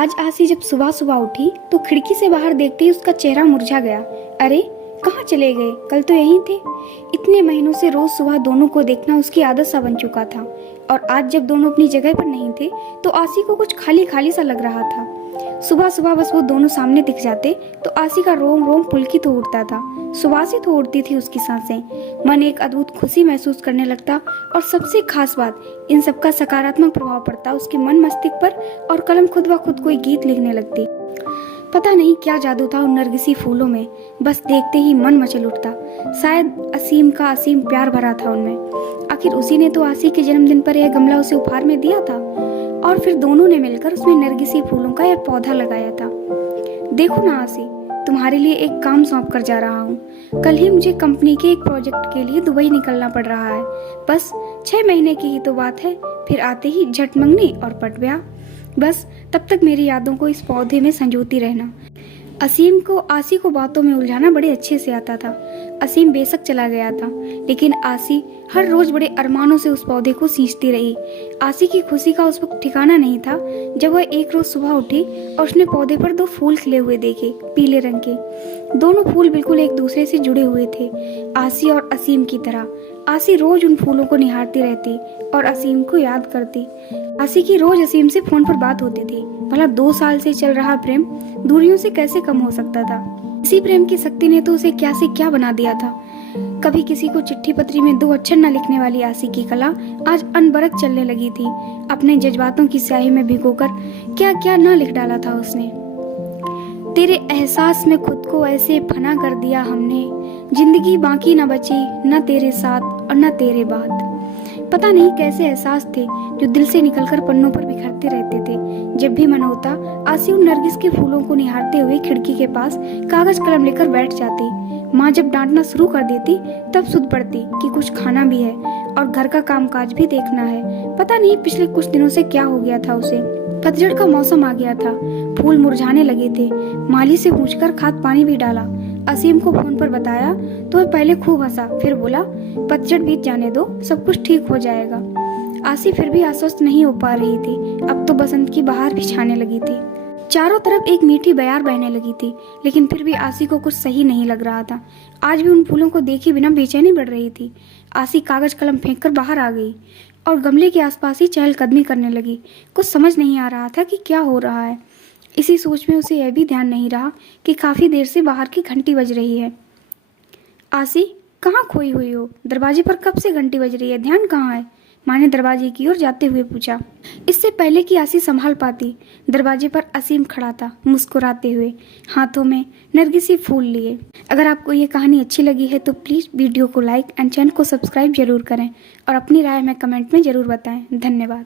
आज आसी जब सुबह सुबह उठी तो खिड़की से बाहर देखते ही उसका चेहरा मुरझा गया। अरे कहाँ चले गए, कल तो यहीं थे। इतने महीनों से रोज सुबह दोनों को देखना उसकी आदत सा बन चुका था और आज जब दोनों अपनी जगह पर नहीं थे तो आसी को कुछ खाली खाली सा लग रहा था। सुबह सुबह बस वो दोनों सामने दिख जाते तो आसी का रोम रोम पुलकित हो उठता था। सुवासित हो उठती थी उसकी सांसें। मन एक अद्भुत खुशी महसूस करने लगता और सबसे खास बात, इन सबका सकारात्मक प्रभाव पड़ता उसके मन मस्तिष्क पर और कलम खुद ब खुद कोई गीत लिखने लगती। पता नहीं क्या जादू था उन नरगिसी फूलों में, बस देखते ही मन मचल उठता। शायद असीम का असीम प्यार भरा था उनमें। आखिर उसी ने तो आसी के जन्मदिन पर यह गमला उसे उपहार में दिया था और फिर दोनों ने मिलकर उसमें नरगिसी फूलों का यह पौधा लगाया था। देखो ना आसी, तुम्हारे लिए एक काम सौंप कर जा रहा हूँ। कल ही मुझे कंपनी के एक प्रोजेक्ट के लिए दुबई निकलना पड़ रहा है। बस 6 महीने की ही तो बात है, फिर आते ही झट मंगनी और पट ब्याह। बस तब तक मेरी यादों को इस पौधे में संजोती रहना। असीम को आसी को बातों में उलझाना बड़े अच्छे से आता था। असीम बेशक चला गया था, लेकिन आसी हर रोज बड़े अरमानों से उस पौधे को सींचती रही। आसी की खुशी का उस वक्त ठिकाना नहीं था जब वह एक रोज सुबह उठी और उसने पौधे पर 2 फूल खिले हुए देखे, पीले रंग के। दोनों फूल बिल्कुल एक दूसरे से जुड़े हुए थे, आसी और असीम की तरह। आसी रोज उन फूलों को निहारती रहती और असीम को याद करती। आसी की रोज असीम से फोन पर बात होती थी। भला 2 साल से चल रहा प्रेम दूरियों से कैसे कम हो सकता था। इसी प्रेम की शक्ति ने तो उसे क्या से क्या बना दिया था। कभी किसी को चिट्ठी पत्री में 2 अक्षर न लिखने वाली आसी की कला आज अनबरत चलने लगी थी। अपने जज्बातों की स्याही में भिगोकर क्या क्या न लिख डाला था उसने। तेरे एहसास में खुद को ऐसे फना कर दिया हमने, जिंदगी बाकी न बची न तेरे साथ और न तेरे बाद। पता नहीं कैसे एहसास थे जो दिल से निकलकर पन्नों पर बिखरते रहते थे। जब भी मन होता आसी उन नरगिस के फूलों को निहारते हुए खिड़की के पास कागज कलम लेकर बैठ जाती। माँ जब डांटना शुरू कर देती तब सुध पड़ती कि कुछ खाना भी है और घर का कामकाज भी देखना है। पता नहीं पिछले कुछ दिनों से क्या हो गया था उसे। पतझड़ का मौसम आ गया था, फूल मुरझाने लगे थे। माली से पूछकर खाद पानी भी डाला। असीम को फोन पर बताया तो वह पहले खूब हंसा, फिर बोला पतझड़ बीत जाने दो, सब कुछ ठीक हो जाएगा। आसी फिर भी आश्वस्त नहीं हो पा रही थी। अब तो बसंत की बहार भी छाने लगी थी। चारों तरफ एक मीठी बयार बहने लगी थी, लेकिन फिर भी आसी को कुछ सही नहीं लग रहा था। आज भी उन फूलों को देखे बिना बेचैनी बढ़ रही थी। आसी कागज कलम फेंककर बाहर आ गई और गमले के आसपास ही चहलकदमी करने लगी। कुछ समझ नहीं आ रहा था कि क्या हो रहा है। इसी सोच में उसे यह भी ध्यान नहीं रहा कि काफी देर से बाहर की घंटी बज रही है। आसी, कहाँ खोई हुई हो? दरवाजे पर कब से घंटी बज रही है, ध्यान कहाँ है? माँ ने दरवाजे की ओर जाते हुए पूछा। इससे पहले कि आसी संभाल पाती, दरवाजे पर असीम खड़ा था, मुस्कुराते हुए, हाथों में नरगिसी फूल लिए। अगर आपको ये कहानी अच्छी लगी है तो प्लीज वीडियो को लाइक एंड चैनल को सब्सक्राइब जरूर करें और अपनी राय हमें कमेंट में जरूर बताएं। धन्यवाद।